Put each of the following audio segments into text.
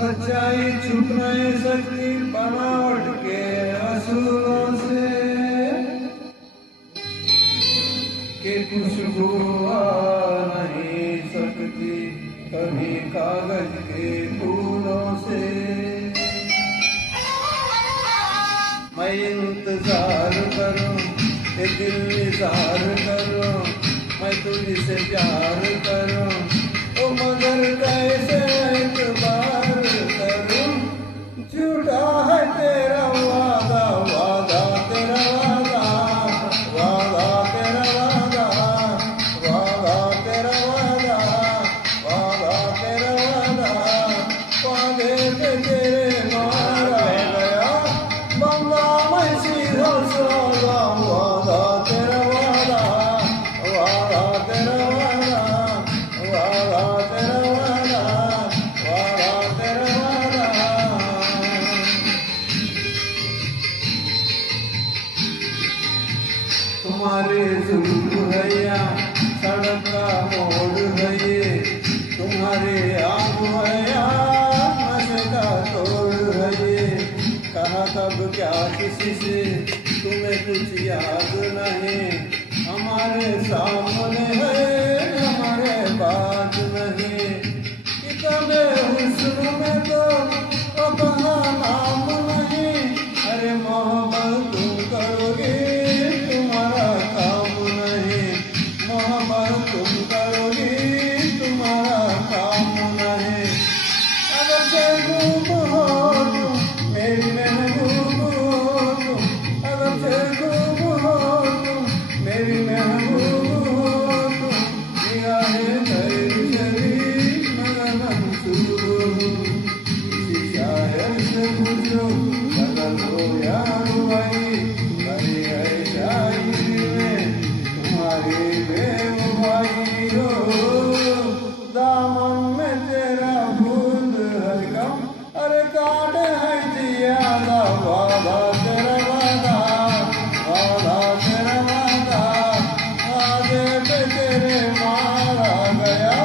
सच्चाई छुप नहीं सकती बनावट के असूलों से, कि खुशबू आ नहीं सकती कभी कागज के फूलों से। मैं इंतजार करूं ये दिल इज़हार करूं, मैं तुझसे प्यार करूं ओ मगर कैसे एतबार करूं। झूठा है तेरा वादा, वादा तेरा वादा, वादा तेरा वादा, वादा तेरा वादा, वादा तेरा वादा। वादे पे तेरे मारा गया बंदा मैं सीधा सादा। वादा तेरा वादा, वादा तेरा वादा, वादा तेरा वादा, वादा तेरा वादा। तुम्हारे जुल्म है या सड़क का मोड़ है ये, तुम्हारे आंख है या नशे का तोड़ है ये। कहा कब क्या किसी से तुम्हें कुछ याद नहीं, हमारे सामने है हमारे बात नहीं। किताबे हुस्न में तो अपना नाम नहीं, अरे मोहब्बत तुम करोगे तुम्हारा काम नहीं, मोहब्बत तुम करोगे तुम्हारा काम नहीं। अगर महबूब हो तुम मेरी महबूब हो तुम, अगर महबूब हो तुम मेरी महबूब हो तुम। निगाहें तेरी चली मगर मंसूर हूँ, किसी शायर से पूछो बदल हो या रुबाई। भरी है शायरी में तुम्हारी बेवफाई हो, दामन में तेरा फूल हरकम अरे काट है जियादा। वादा तेरा वादा, वादा तेरा वादा, वादे पे तेरे मारा गया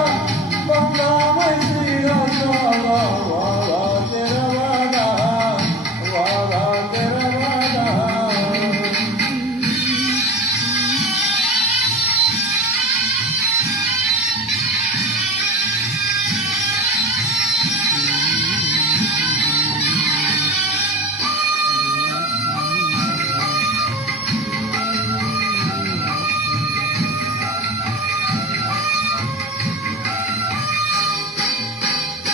बंदा मैं सीधा सादा। वादा तेरा वादा, वादा तेरा वादा।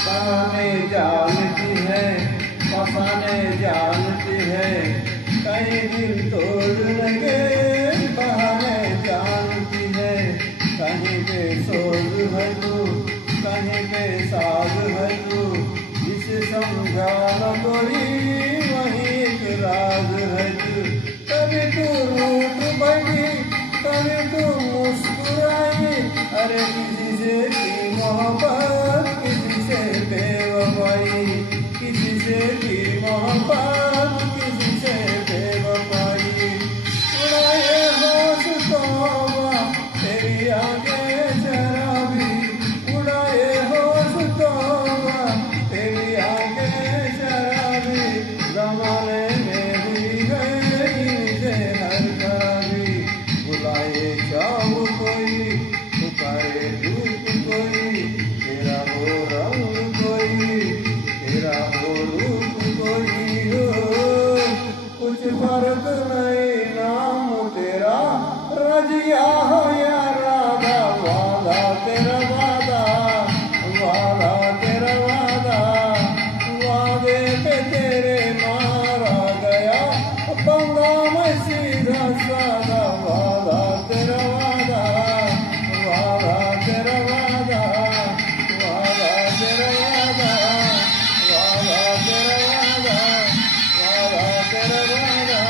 बहाने जानती है फसाने जानती है, कहीं दिल तोड़ लगे बहाने जानती है। कहीं पे सोज है तू कहीं पे साज है तू, जिसे समझा न कोई वही एक राज है तू। कभी तू रूठ बैठी कभी तू मुस्कुराई, अरे किसी से की मोहब्बत किसी से बेवफाई, किसी से की मोहब्बत किसी से बेवफाई। उड़ाए होश तौबा तेरी आंखें शराबी, उड़ाए होश तौबा तेरी आंखें शराबी। ज़माने में हुई है इनसे हर खराबी, बुलाए चाहो कोई पुकारे धूप कोई, तेरा हो रंग कोई तेरा हो रूप कोई हो। कुछ फर्क नहीं नाम तेरा रजिया हो या राधा। वादा तेरा वादा, वादा तेरा वादा, वादे पे तेरे मारा गया बंदा मैं सीधा सादा। वादा तेरा वादा, वादा तेरा वादा, वादा तेरा वादा, वादा तेरा वादा, वादा तेरा वादा,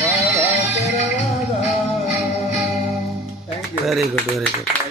वादा तेरा वादा। Thank you. Very good, very good.